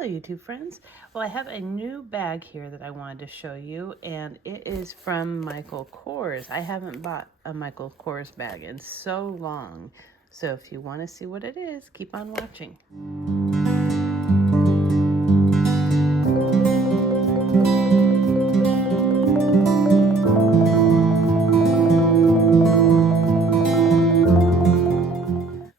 Hello YouTube friends. Well, I have a new bag here that I wanted to show you, and it is from Michael Kors. I haven't bought a Michael Kors bag in so long, so if you want to see what it is, keep on watching.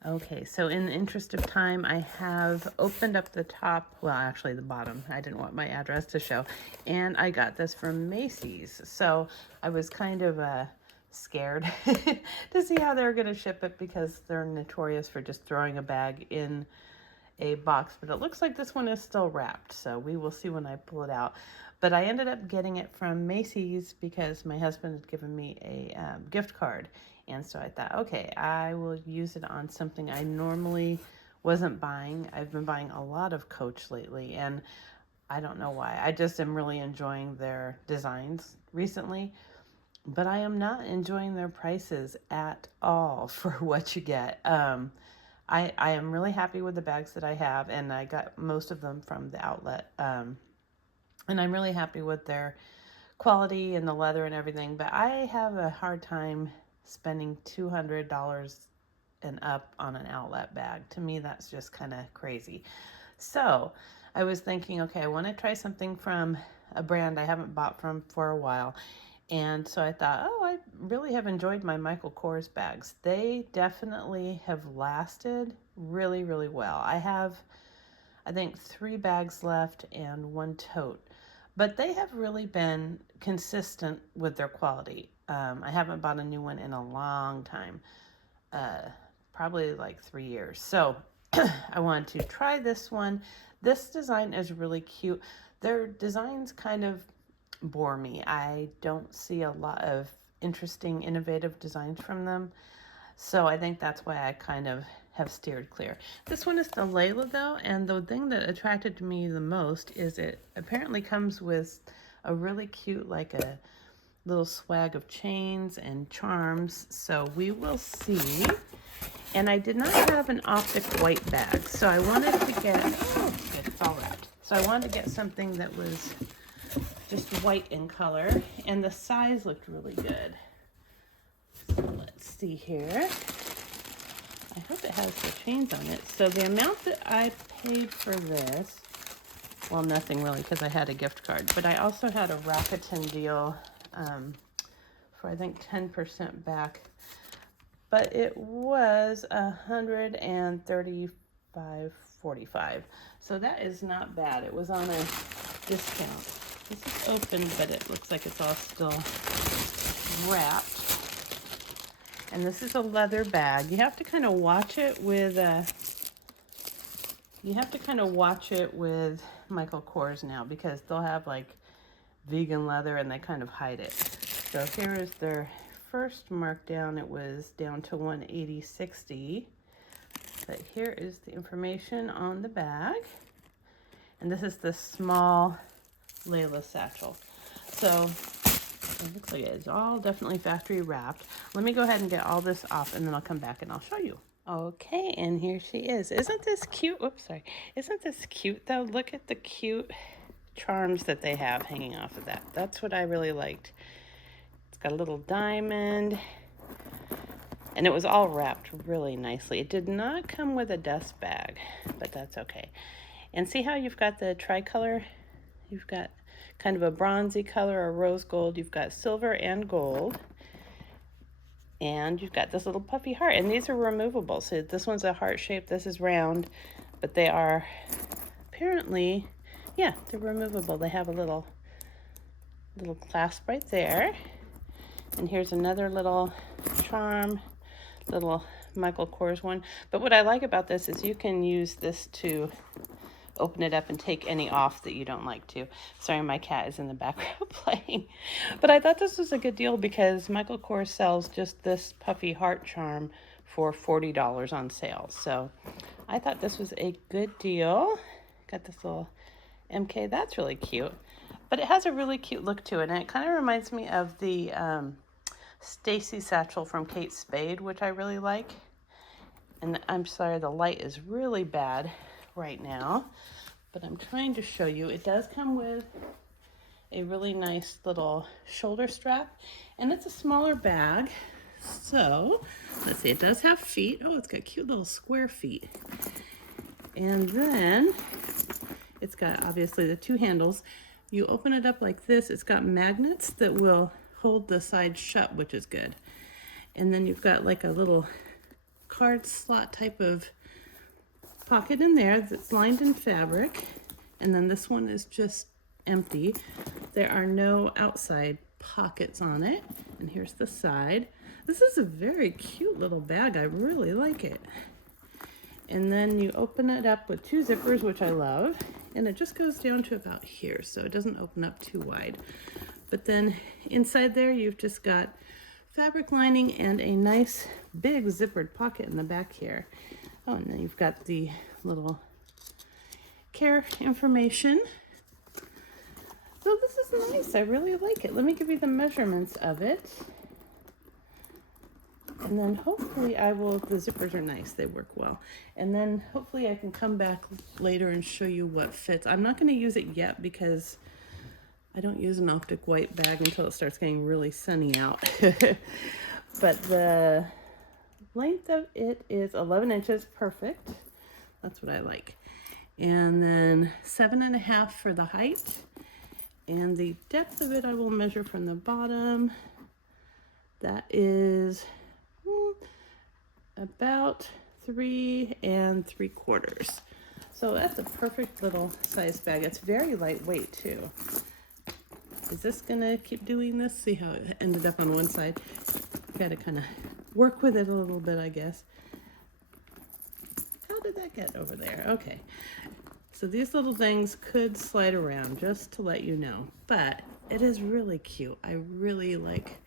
Okay, so in the interest of time, I have opened up the top, well, actually the bottom. I didn't want my address to show. And I got this from Macy's. So I was kind of scared to see how they're going to ship it because they're notorious for just throwing a bag in a box. But it looks like this one is still wrapped. So we will see when I pull it out. But I ended up getting it from Macy's because my husband had given me a gift card. And so I thought, okay, I will use it on something I normally wasn't buying. I've been buying a lot of Coach lately, and I don't know why. I just am really enjoying their designs recently, but I am not enjoying their prices at all for what you get. I am really happy with the bags that I have, and I got most of them from the outlet. And I'm really happy with their quality and the leather and everything, but I have a hard time spending $200 and up on an outlet bag. To me, that's just kind of crazy. So I was thinking, okay, I want to try something from a brand I haven't bought from for a while. And so I thought, oh, I really have enjoyed my Michael Kors bags. They definitely have lasted really, really well. I have, I think, 3 bags left and 1 tote. But they have really been consistent with their quality. I haven't bought a new one in a long time, probably like 3 years. So I wanted to try this one. This design is really cute. Their designs kind of bore me. I don't see a lot of interesting, innovative designs from them. So I think that's why I kind of have steered clear. This one is the Laila though, and the thing that attracted me the most is it apparently comes with a really cute, like a little swag of chains and charms. So we will see. And I did not have an optic white bag, so I wanted to get, oh, it's all wrapped. So I wanted to get something that was just white in color, and the size looked really good. So let's see here. I hope it has the chains on it. So the amount that I paid for this, well, nothing really because I had a gift card, but I also had a Rakuten deal for I think 10% back. But it was $135.45. So that is not bad. It was on a discount. This is open, but it looks like it's all still wrapped. And this is a leather bag. You have to kind of watch it with Michael Kors now, because they'll have like vegan leather and they kind of hide it. So here is their first markdown. It was down to $180.60. But here is the information on the bag. And this is the small Laila satchel. So it looks like it's all definitely factory wrapped. Let me go ahead and get all this off, and then I'll come back and I'll show you. Okay, and here she is. Isn't this cute? Oops, sorry. Isn't this cute though? Look at the cute charms that they have hanging off of that. That's what I really liked. It's got a little diamond, and it was all wrapped really nicely. It did not come with a dust bag, but that's okay. And see how you've got the tricolor? You've got kind of a bronzy color, a rose gold. You've got silver and gold. And you've got this little puffy heart. And these are removable. So this one's a heart shape. This is round. But they are apparently, yeah, they're removable. They have a little clasp right there. And here's another little charm, little Michael Kors one. But what I like about this is you can use this to open it up and take any off that you don't like to. Sorry, my cat is in the background playing. But I thought this was a good deal because Michael Kors sells just this puffy heart charm for $40 on sale. So I thought this was a good deal. Got this little MK. That's really cute. But it has a really cute look to it. And it kind of reminds me of the Stacy satchel from Kate Spade, which I really like. And I'm sorry, the light is really bad right now, but I'm trying to show you. It does come with a really nice little shoulder strap, and it's a smaller bag. So let's see, it does have feet. Oh, it's got cute little square feet. And then it's got obviously the two handles. You open it up like this. It's got magnets that will hold the side shut, which is good. And then you've got like a little card slot type of pocket in there that's lined in fabric. And then this one is just empty. There are no outside pockets on it. And here's the side. This is a very cute little bag. I really like it. And then you open it up with two zippers, which I love. And it just goes down to about here, so it doesn't open up too wide. But then inside there, you've just got fabric lining and a nice big zippered pocket in the back here. Oh, and then you've got the little care information. So this is nice. I really like it. Let me give you the measurements of it. And then hopefully the zippers are nice, they work well. And then hopefully I can come back later and show you what fits. I'm not gonna use it yet because I don't use an optic white bag until it starts getting really sunny out. But the length of it is 11 inches, perfect. That's what I like. And then 7.5 for the height. And the depth of it I will measure from the bottom. That is about 3 3/4. So that's a perfect little size bag. It's very lightweight too. Is this gonna keep doing this? See how it ended up on one side? Gotta kind of work with it a little bit, I guess. How did that get over there? Okay. So these little things could slide around, just to let you know. But it is really cute. I really like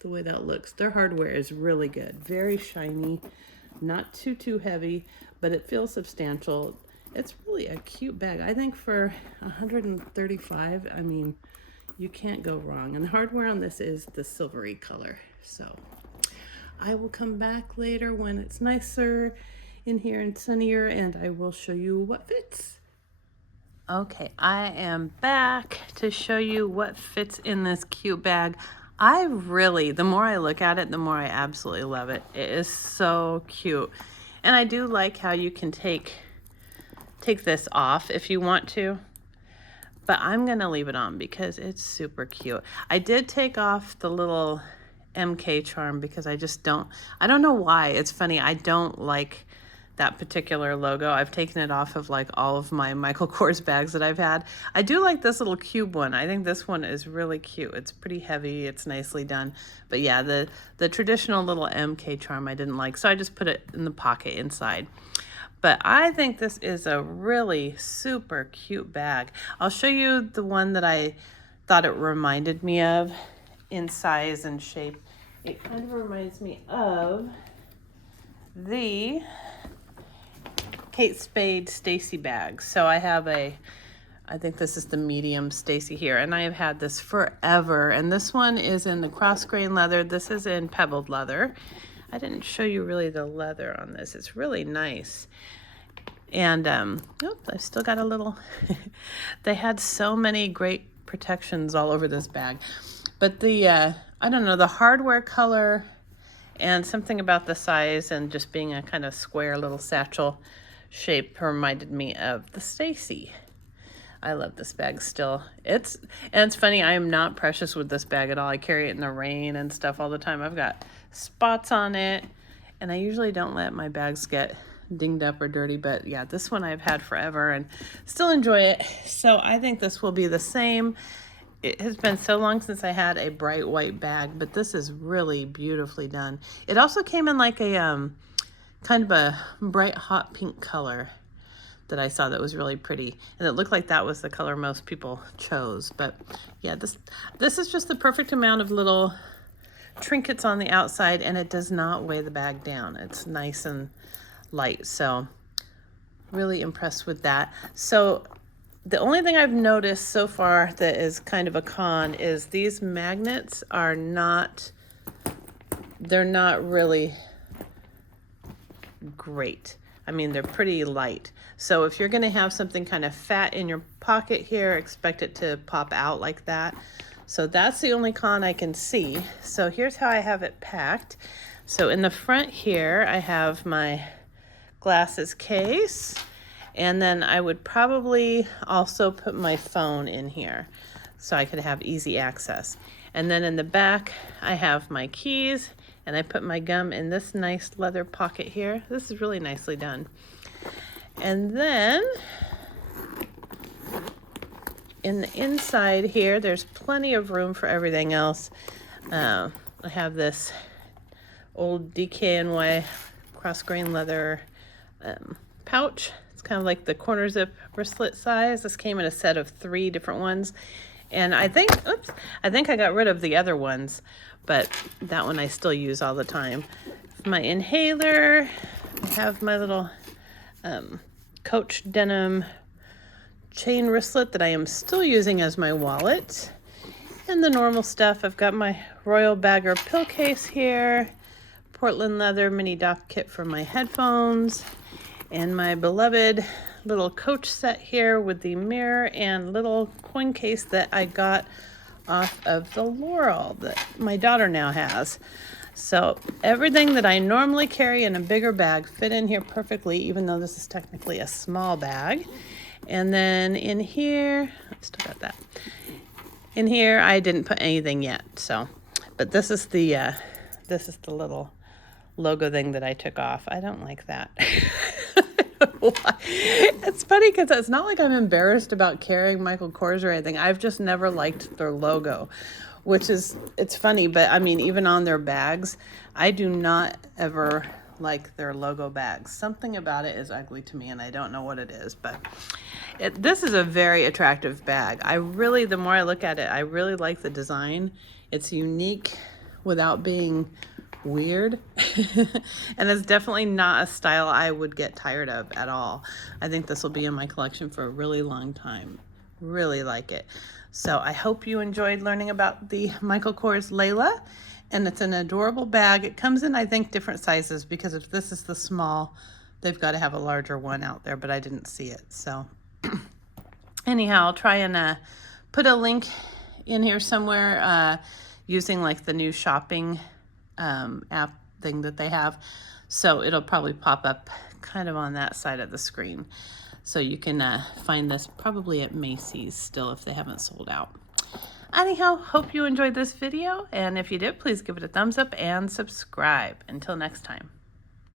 the way that looks. Their hardware is really good. Very shiny, not too heavy, but it feels substantial. It's really a cute bag. I think for $135, I mean, you can't go wrong. And the hardware on this is the silvery color. So I will come back later when it's nicer in here and sunnier, and I will show you what fits. Okay, I am back to show you what fits in this cute bag. The more I look at it, the more I absolutely love it. It is so cute. And I do like how you can take this off if you want to. But I'm going to leave it on because it's super cute. I did take off the little MK charm because I don't know why. It's funny, I don't like that particular logo. I've taken it off of like all of my Michael Kors bags that I've had. I do like this little cube one. I think this one is really cute. It's pretty heavy. It's nicely done. But yeah, the traditional little MK charm I didn't like, so I just put it in the pocket inside. But I think this is a really super cute bag. I'll show you the one that I thought it reminded me of in size and shape. It kind of reminds me of the Kate Spade Stacy bag. So I have I think this is the medium Stacy here, and I have had this forever. And this one is in the cross grain leather. This is in pebbled leather. I didn't show you really the leather on this. It's really nice. And I've still got a little. They had so many great protections all over this bag, but I don't know, the hardware color and something about the size and just being a kind of square little satchel shape reminded me of the Stacy. I love this bag still. It's funny, I am not precious with this bag at all. I carry it in the rain and stuff all the time. I've got spots on it, and I usually don't let my bags get dinged up or dirty, but yeah, this one I've had forever and still enjoy it. So I think this will be the same. It has been so long since I had a bright white bag, but this is really beautifully done. It also came in like a kind of a bright hot pink color that I saw that was really pretty, and it looked like that was the color most people chose. But yeah, this is just the perfect amount of little trinkets on the outside, and it does not weigh the bag down. It's nice and light, so really impressed with that. So the only thing I've noticed so far that is kind of a con is these magnets are they're not really great. I mean, they're pretty light. So if you're gonna have something kind of fat in your pocket here, expect it to pop out like that. So that's the only con I can see. So here's how I have it packed. So in the front here, I have my glasses case, and then I would probably also put my phone in here so I could have easy access. And then in the back, I have my keys, and I put my gum in this nice leather pocket here. This is really nicely done. And then in the inside here, there's plenty of room for everything else. I have this old DKNY cross-grain leather pouch. It's kind of like the corner zip wristlet size. This came in a set of 3 different ones. And I think I got rid of the other ones, but that one I still use all the time. My inhaler, I have my little Coach denim chain wristlet that I am still using as my wallet. And the normal stuff, I've got my Royal Bagger pill case here, Portland leather mini dock kit for my headphones, and my beloved little Coach set here with the mirror and little coin case that I got off of the Laurel that my daughter now has. So everything that I normally carry in a bigger bag fit in here perfectly, even though this is technically a small bag. And then in here, I still got that. In here, I didn't put anything yet. So, but this is the little logo thing that I took off. I don't like that. It's funny because it's not like I'm embarrassed about carrying Michael Kors or anything. I've just never liked their logo, which is, it's funny, but I mean, even on their bags, I do not ever like their logo bags. Something about it is ugly to me, and I don't know what it is, but this is a very attractive bag. The more I look at it, I really like the design. It's unique without being weird. And it's definitely not a style I would get tired of at all. I think this will be in my collection for a really long time. Really like it. So I hope you enjoyed learning about the Michael Kors Laila, and it's an adorable bag. It comes in, I think, different sizes, because if this is the small, they've got to have a larger one out there, but I didn't see it. So anyhow, I'll try and put a link in here somewhere using like the new shopping app thing that they have. So it'll probably pop up kind of on that side of the screen. So you can find this probably at Macy's still if they haven't sold out. Anyhow, hope you enjoyed this video, and if you did, please give it a thumbs up and subscribe. Until next time.